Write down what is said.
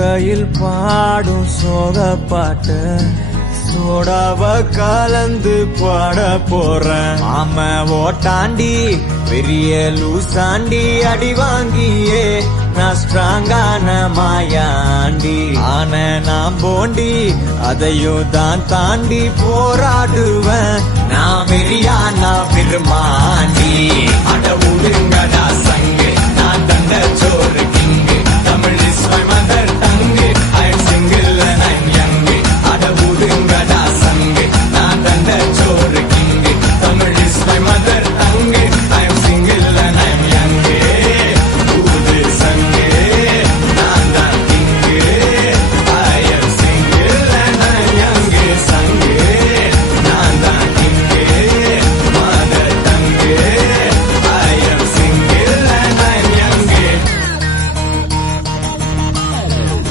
கொக்கையில் பாடும் சோக பாட்டு சோடாவ கலந்து பாட போறேன். ஆம ஓட்டாண்டி பெரிய லூசாண்டி அடி வாங்கியே நான் ஸ்ட்ராங்கான மாயாண்டி. ஆன நான் போண்டி அதையும் தான் தாண்டி போராடுவேன். நான் வெறியானா விரும்மாண்டி. அட உடுங்கடா சங்கு நான் தந்த சோறு